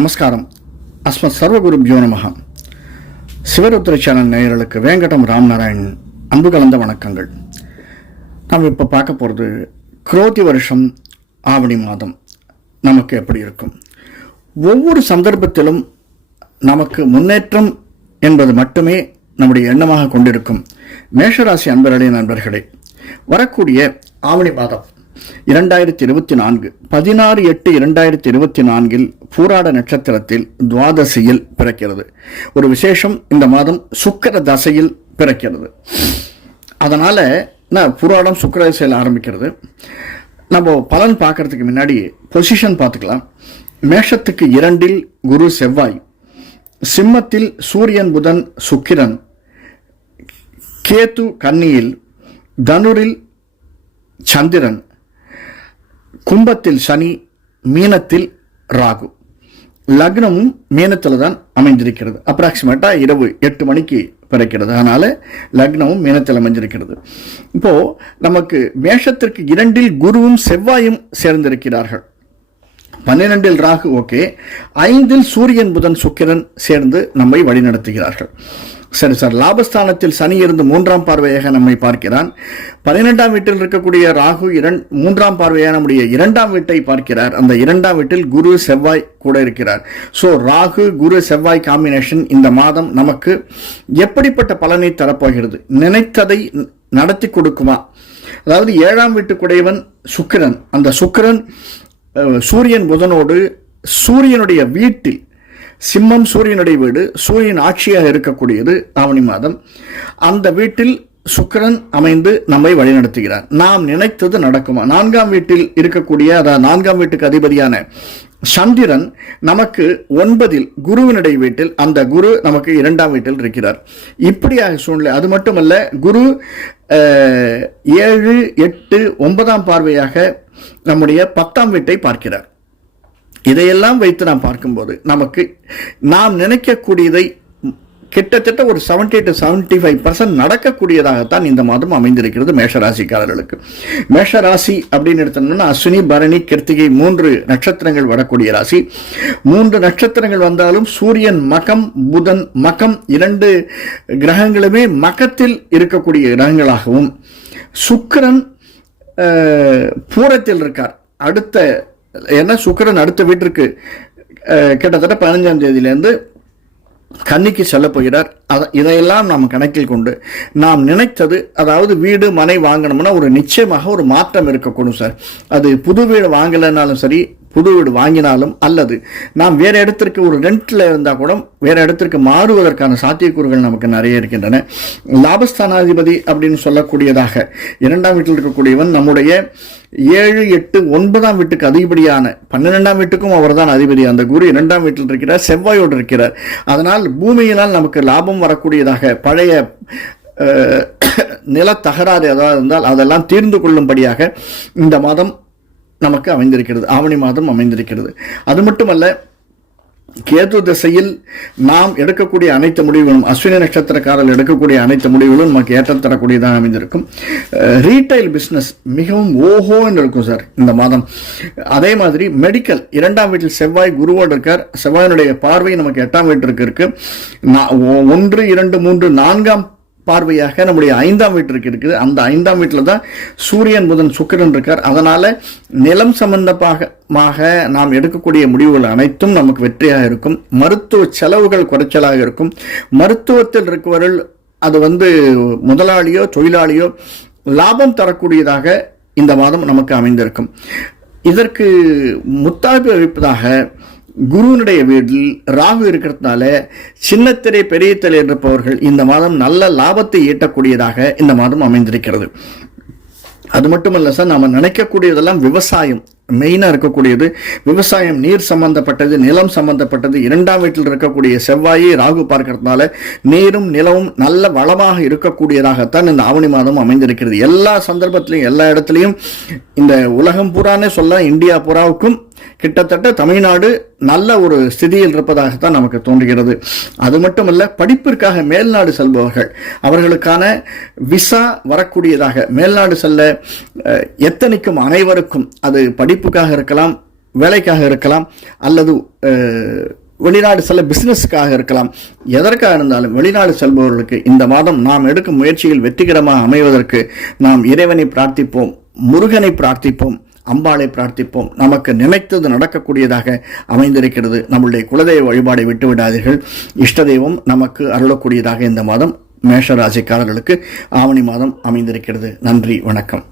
நமஸ்காரம். அஸ்மத் சர்வகுருப்யோ நமஹ. சிவருத்ர சேனல் நேயர்களுக்கு வேங்கடம் ராம்நாராயண் அன்பு கலந்த வணக்கங்கள். நாம் இப்போ பார்க்க போகிறது குரோதி வருஷம் ஆவணி மாதம் நமக்கு எப்படி இருக்கும். ஒவ்வொரு சந்தர்ப்பத்திலும் நமக்கு முன்னேற்றம் என்பது மட்டுமே நம்முடைய எண்ணமாக கொண்டிருக்கும் மேஷராசி நண்பர்களே, வரக்கூடிய ஆவணி மாதம் 2024 16/8/2024 பூராட நட்சத்திரத்தில் துவாதசியில் பிறக்கிறது. ஒரு விசேஷம், இந்த மாதம் சுக்கிர தசையில் பிறக்கிறது. அதனால பூராடம் சுக்கிர தசையில் ஆரம்பிக்கிறது. நம்ம பலன் பார்க்கறதுக்கு முன்னாடி பொசிஷன் பார்த்துக்கலாம். மேஷத்துக்கு 2 குரு செவ்வாய், சிம்மத்தில் சூரியன் புதன் சுக்கிரன், கேது கன்னியில், தனுரில் சந்திரன், கும்பத்தில் சனி, மீனத்தில் ராகு. லக்னமும் மீனத்தில் தான் அமைந்திருக்கிறது. அப்ராக்சிமேட்டா இரவு 8 மணிக்கு பிறக்கிறது. அதனால லக்னமும் மீனத்தில் அமைந்திருக்கிறது. இப்போ நமக்கு மேஷத்திற்கு 2 குருவும் செவ்வாயும் சேர்ந்திருக்கிறார்கள். 12 ராகு ஓகே, 5 சூரியன் புதன் சுக்கிரன் சேர்ந்து நம்மை வழிநடத்துகிறார்கள். சரி சார், லாபஸ்தானத்தில் சனி இருந்து 3ஆம் பார்வையாக நம்மை பார்க்கிறான். 12ஆம் வீட்டில் இருக்கக்கூடிய ராகு 3ஆம் பார்வையாக நம்முடைய 2ஆம் வீட்டை பார்க்கிறார். அந்த 2ஆம் வீட்டில் குரு செவ்வாய் கூட இருக்கிறார். ஸோ ராகு குரு செவ்வாய் காம்பினேஷன் இந்த மாதம் நமக்கு எப்படிப்பட்ட பலனை தரப்போகிறது? நினைத்ததை நடத்தி கொடுக்குமா? அதாவது 7ஆம் வீட்டுக்குடையவன் சுக்கிரன், அந்த சுக்கிரன் சூரியன் புதனோடு சூரியனுடைய வீட்டில், சிம்மம் சூரியனுடைய வீடு, சூரியன் ஆட்சியாக இருக்கக்கூடியது ஆவணி மாதம். அந்த வீட்டில் சுக்கிரன் அமைந்து நம்மை வழிநடத்துகிறார். நாம் நினைத்தது நடக்குமா? 4ஆம் வீட்டில் இருக்கக்கூடிய, அதாவது 4ஆம் வீட்டுக்கு அதிபதியான சந்திரன் நமக்கு 9 குருவினுடைய வீட்டில், அந்த குரு நமக்கு 2ஆம் வீட்டில் இருக்கிறார். இப்படியாக சூழ்நிலை. அது மட்டுமல்ல, குரு 7, 8, 9ஆம் பார்வையாக நம்முடைய 10ஆம் வீட்டை பார்க்கிறார். இதையெல்லாம் வைத்து நாம் பார்க்கும்போது நமக்கு நாம் நினைக்கக்கூடியதை கிட்டத்தட்ட ஒரு 70 to 75% நடக்கக்கூடியதாகத்தான் இந்த மாதம் அமைந்திருக்கிறது மேஷராசிக்காரர்களுக்கு. மேஷராசி அப்படின்னு எடுத்தோம்னா அஸ்வினி, பரணி, கிருத்திகை 3 நட்சத்திரங்கள் வரக்கூடிய ராசி. 3 நட்சத்திரங்கள் வந்தாலும் சூரியன் மகம், புதன் மகம், 2 கிரகங்களுமே மகத்தில் இருக்கக்கூடிய கிரகங்களாகவும், சுக்கிரன் பூரத்தில் இருக்கார். ஏன்னா சுக்கிரன் அடுத்த வீட்டிற்கு கிட்டத்தட்ட 15ஆம் தேதியிலேருந்து கன்னிக்கு செல்ல போகிறார். இதையெல்லாம் நாம் கணக்கில் கொண்டு நாம் நினைத்தது, அதாவது வீடு மனை வாங்கணும்னா ஒரு நிச்சயமாக ஒரு மாற்றம் இருக்கக்கூடும் சார். அது புது வீடு வாங்கலைனாலும் சரி, புது வீடு வாங்கினாலும், அல்லது நாம் வேற இடத்திற்கு ஒரு ரெண்டில் இருந்தால் கூட வேற இடத்திற்கு மாறுவதற்கான சாத்தியக்கூறுகள் நமக்கு நிறைய இருக்கின்றன. லாபஸ்தானாதிபதி அப்படின்னு சொல்லக்கூடியதாக 2ஆம் வீட்டில் இருக்கக்கூடியவன் நம்முடைய 7, 8, 9ஆம் வீட்டுக்கு அதிபதியான 12ஆம் வீட்டுக்கும் அவர் தான் அதிபதி. அந்த குரு 2ஆம் வீட்டில் இருக்கிறார், செவ்வாயோடு இருக்கிறார். அதனால் பூமியினால் நமக்கு லாபம் வரக்கூடியதாக, பழைய நில தகராறு ஏதாவது இருந்தால் அதெல்லாம் தீர்ந்து கொள்ளும்படியாக இந்த மாதம் நமக்கு அமைந்திருக்கிறது, ஆவணி மாதம் அமைந்திருக்கிறது. அது மட்டுமல்ல, கேது திசையில் நாம் எடுக்கக்கூடிய அனைத்து முடிவுகளும், அஸ்வினி நட்சத்திரக்காரர்கள் எடுக்கக்கூடிய அனைத்து முடிவுகளும் நமக்கு ஏற்றம் தரக்கூடியதாக அமைந்திருக்கும். ரீட்டைல் பிஸ்னஸ் மிகவும் ஓஹோன்னு இருக்கும் சார் இந்த மாதம். அதே மாதிரி மெடிக்கல் 2ஆம் வீட்டில் செவ்வாய் குருவோடு இருக்கார். செவ்வாயினுடைய பார்வை நமக்கு 8ஆம் வீட்டிற்கு இருக்கு. 1, 2, 3, 4ஆம் பார்வையாக நம்முடைய 5ஆம் வீட்டிற்கு இருக்குது. அந்த 5ஆம் வீட்டில் தான் சூரியன் புதன் சுக்கிரன் இருக்கார். அதனால நிலம் சம்பந்தமாக நாம் எடுக்கக்கூடிய முடிவுகள் அனைத்தும் நமக்கு வெற்றியாக இருக்கும். மருத்துவ செலவுகள் குறைச்சலாக இருக்கும். மருத்துவத்தில் இருக்கவர்கள், அது முதலாளியோ தொழிலாளியோ, லாபம் தரக்கூடியதாக இந்த மாதம் நமக்கு அமைந்திருக்கும். இதற்கு முத்தாய்ப்பு அளிப்பதாக குருவினுடைய வீட்டில் ராகு இருக்கிறதுனால சின்னத்திரை பெரிய திரை இருப்பவர்கள் இந்த மாதம் நல்ல லாபத்தை ஈட்டக்கூடியதாக இந்த மாதம் அமைந்திருக்கிறது. அது மட்டுமல்ல சார், நாம் நினைக்கக்கூடியதெல்லாம் விவசாயம் மெயினாக இருக்கக்கூடியது. விவசாயம், நீர் சம்பந்தப்பட்டது, நிலம் சம்பந்தப்பட்டது. 2ஆம் வீட்டில் இருக்கக்கூடிய செவ்வாயை ராகு பார்க்கறதுனால நீரும் நிலவும் நல்ல வளமாக இருக்கக்கூடியதாகத்தான் இந்த ஆவணி மாதம் அமைந்திருக்கிறது. எல்லா சந்தர்ப்பத்திலையும், எல்லா இடத்துலையும், இந்த உலகம் பூரானே சொல்ல, இந்தியா பூராவுக்கும் கிட்டத்தட்ட தமிழ்நாடு நல்ல ஒரு ஸ்திதியில் இருப்பதாகத்தான் நமக்கு தோன்றுகிறது. அது மட்டுமல்ல, படிப்பிற்காக மேல்நாடு செல்பவர்கள் அவர்களுக்கான விசா வரக்கூடியதாக, மேல்நாடு செல்ல எத்தனைக்கும் அனைவருக்கும், அது படிப்புக்காக இருக்கலாம், வேலைக்காக இருக்கலாம், அல்லது வெளிநாடு செல்ல பிசினஸுக்காக இருக்கலாம். எதற்காக இருந்தாலும் வெளிநாடு செல்பவர்களுக்கு இந்த மாதம் நாம் எடுக்கும் முயற்சிகள் வெற்றிகரமாக அமைவதற்கு நாம் இறைவனை பிரார்த்திப்போம், முருகனை பிரார்த்திப்போம், அம்பாளை பிரார்த்திப்போம். நமக்கு நினைத்தது நடக்கக்கூடியதாக அமைந்திருக்கிறது. நம்முடைய குலதெய்வ வழிபாடை விட்டுவிடாதீர்கள். இஷ்ட தெய்வம் நமக்கு அருளக்கூடியதாக இந்த மாதம் மேஷ ராசிக்காரர்களுக்கு ஆவணி மாதம் அமைந்திருக்கிறது. நன்றி, வணக்கம்.